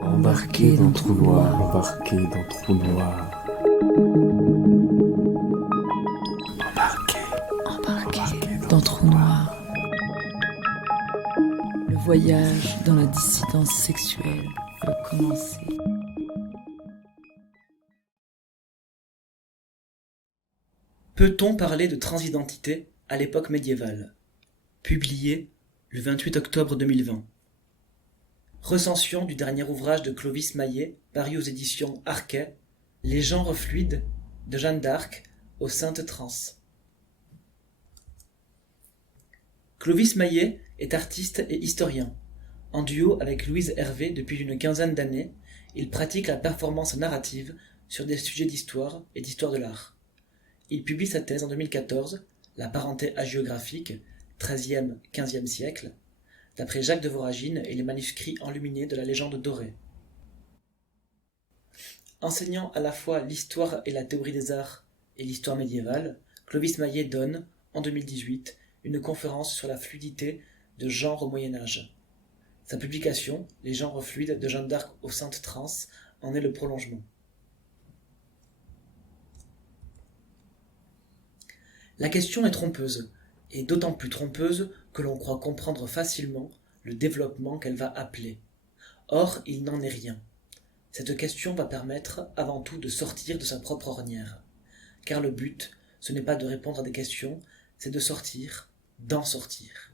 Embarqué dans trou noir, embarqué dans trou noir. Embarqué dans trou noir. Le voyage dans la dissidence sexuelle peut commencer. Peut-on parler de transidentité à l'époque médiévale? Publié le 28 octobre 2020. Recension du dernier ouvrage de Clovis Maillet, paru aux éditions Arquet, Les genres fluides, de Jeanne d'Arc aux Saintes Trans. Clovis Maillet est artiste et historien. En duo avec Louise Hervé depuis une quinzaine d'années, il pratique la performance narrative sur des sujets d'histoire et d'histoire de l'art. Il publie sa thèse en 2014, La parenté hagiographique, XIIIe-XVe siècle, d'après Jacques de Voragine et les manuscrits enluminés de la légende dorée. Enseignant à la fois l'histoire et la théorie des arts et l'histoire médiévale, Clovis Maillet donne, en 2018, une conférence sur la fluidité de genre au Moyen-Âge. Sa publication, Les genres fluides de Jeanne d'Arc aux Saintes Trans, en est le prolongement. La question est trompeuse, et d'autant plus trompeuse que l'on croit comprendre facilement le développement qu'elle va appeler. Or, il n'en est rien. Cette question va permettre avant tout de sortir de sa propre ornière. Car le but, ce n'est pas de répondre à des questions, c'est de sortir, d'en sortir.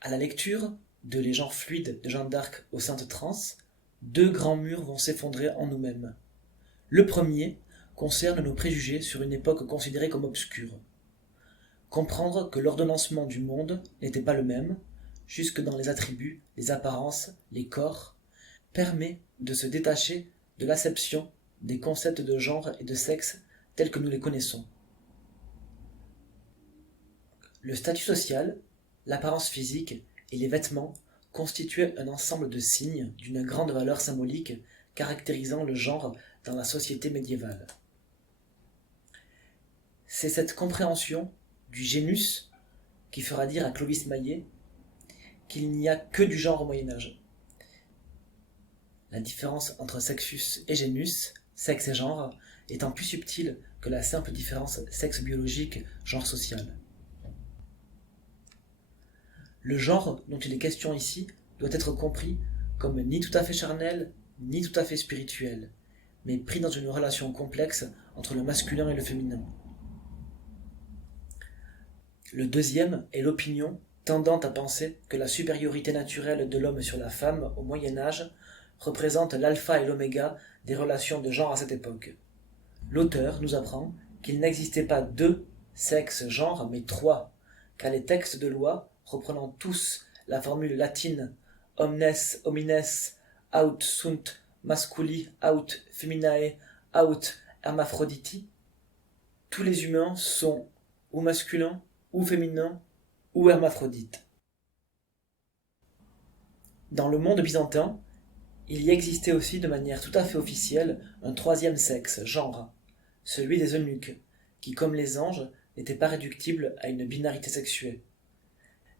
À la lecture de Les genres fluides de Jeanne d'Arc aux Saintes Trans, deux grands murs vont s'effondrer en nous-mêmes. Le premier concerne nos préjugés sur une époque considérée comme obscure. Comprendre que l'ordonnancement du monde n'était pas le même, jusque dans les attributs, les apparences, les corps, permet de se détacher de l'acception des concepts de genre et de sexe tels que nous les connaissons. Le statut social, l'apparence physique et les vêtements constituaient un ensemble de signes d'une grande valeur symbolique caractérisant le genre dans la société médiévale. C'est cette compréhension du génus qui fera dire à Clovis Maillet qu'il n'y a que du genre au Moyen-Âge. La différence entre sexus et génus, sexe et genre, étant plus subtile que la simple différence sexe biologique, genre social. Le genre dont il est question ici doit être compris comme ni tout à fait charnel, ni tout à fait spirituel, mais pris dans une relation complexe entre le masculin et le féminin. Le deuxième est l'opinion tendant à penser que la supériorité naturelle de l'homme sur la femme au Moyen-Âge représente l'alpha et l'oméga des relations de genre à cette époque. L'auteur nous apprend qu'il n'existait pas deux sexes-genres, mais trois, car les textes de loi, reprenant tous la formule latine omnes homines aut sunt masculi aut feminae aut hermaphroditi, tous les humains sont ou masculins, ou féminins, ou hermaphrodites. Dans le monde byzantin, il y existait aussi de manière tout à fait officielle un troisième sexe, genre, celui des eunuques, qui, comme les anges, n'était pas réductible à une binarité sexuée.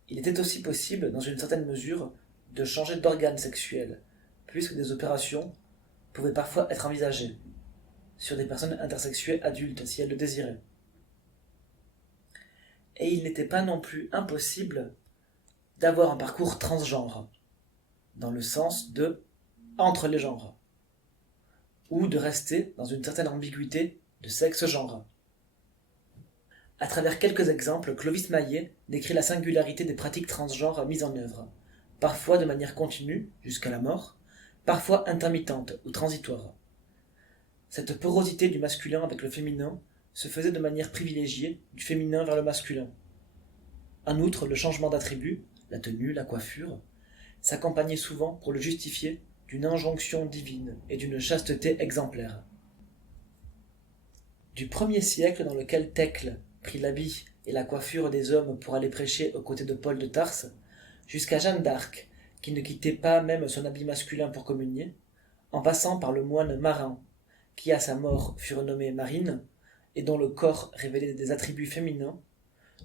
Il était aussi possible, dans une certaine mesure, de changer d'organe sexuel, puisque des opérations pouvaient parfois être envisagées, sur des personnes intersexuées adultes, si elles le désiraient. Et il n'était pas non plus impossible d'avoir un parcours transgenre, dans le sens de entre les genres, ou de rester dans une certaine ambiguïté de sexe-genre. À travers quelques exemples, Clovis Maillet décrit la singularité des pratiques transgenres mises en œuvre, parfois de manière continue, jusqu'à la mort, parfois intermittente ou transitoire. Cette porosité du masculin avec le féminin se faisait de manière privilégiée du féminin vers le masculin. En outre, le changement d'attribut, la tenue, la coiffure, s'accompagnait souvent, pour le justifier, d'une injonction divine et d'une chasteté exemplaire. Du 1er siècle dans lequel Thècle prit l'habit et la coiffure des hommes pour aller prêcher aux côtés de Paul de Tarse, jusqu'à Jeanne d'Arc, qui ne quittait pas même son habit masculin pour communier, en passant par le moine Marin, qui à sa mort fut renommé Marine, et dont le corps révélait des attributs féminins,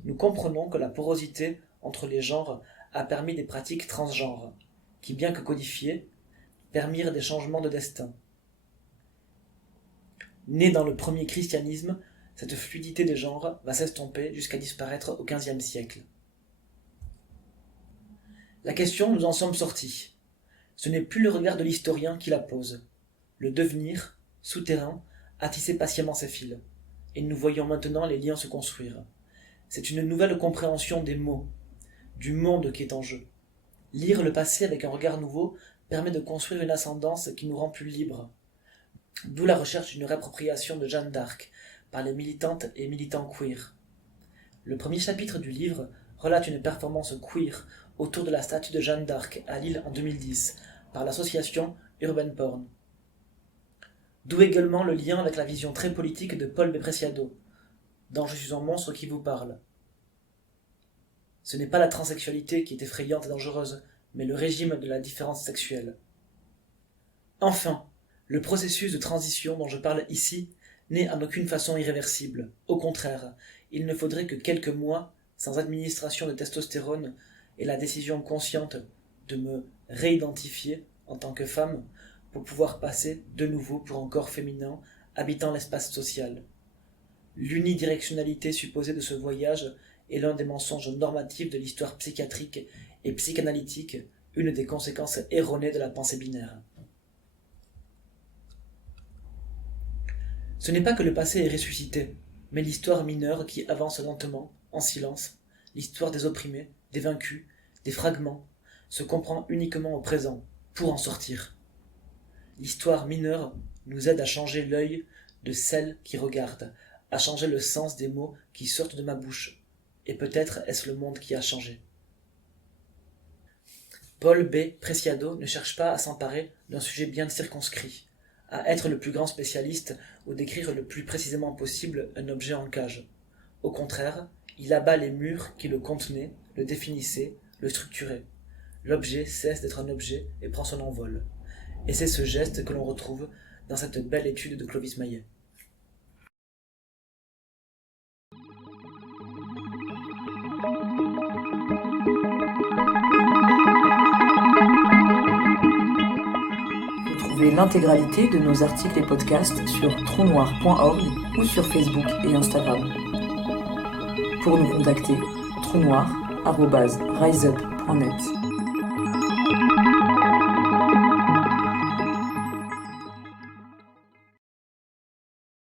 nous comprenons que la porosité entre les genres a permis des pratiques transgenres, qui, bien que codifiées, permirent des changements de destin. Née dans le premier christianisme, cette fluidité des genres va s'estomper jusqu'à disparaître au XVe siècle. La question, nous en sommes sortis. Ce n'est plus le regard de l'historien qui la pose. Le devenir, souterrain, a tissé patiemment ses fils, et nous voyons maintenant les liens se construire. C'est une nouvelle compréhension des mots, du monde qui est en jeu. Lire le passé avec un regard nouveau permet de construire une ascendance qui nous rend plus libres. D'où la recherche d'une réappropriation de Jeanne d'Arc par les militantes et militants queer. Le premier chapitre du livre relate une performance queer autour de la statue de Jeanne d'Arc à Lille en 2010 par l'association Urban Porn. D'où également le lien avec la vision très politique de Paul B. Preciado, dans Je suis un monstre qui vous parle. Ce n'est pas la transsexualité qui est effrayante et dangereuse, mais le régime de la différence sexuelle. Enfin, le processus de transition dont je parle ici n'est en aucune façon irréversible. Au contraire, il ne faudrait que quelques mois, sans administration de testostérone et la décision consciente de me réidentifier en tant que femme pour pouvoir passer de nouveau pour un corps féminin habitant l'espace social. L'unidirectionnalité supposée de ce voyage est l'un des mensonges normatifs de l'histoire psychiatrique et psychanalytique, une des conséquences erronées de la pensée binaire. Ce n'est pas que le passé est ressuscité, mais l'histoire mineure qui avance lentement, en silence, l'histoire des opprimés, des vaincus, des fragments, se comprend uniquement au présent, pour en sortir. L'histoire mineure nous aide à changer l'œil de celle qui regarde, à changer le sens des mots qui sortent de ma bouche, et peut-être est-ce le monde qui a changé. Paul B. Preciado ne cherche pas à s'emparer d'un sujet bien circonscrit, à être le plus grand spécialiste ou décrire le plus précisément possible un objet en cage. Au contraire, il abat les murs qui le contenaient, le définissaient, le structuraient. L'objet cesse d'être un objet et prend son envol. Et c'est ce geste que l'on retrouve dans cette belle étude de Clovis Maillet. Retrouvez l'intégralité de nos articles et podcasts sur trou-noir.org ou sur Facebook et Instagram. Pour nous contacter, trounoir@riseup.net.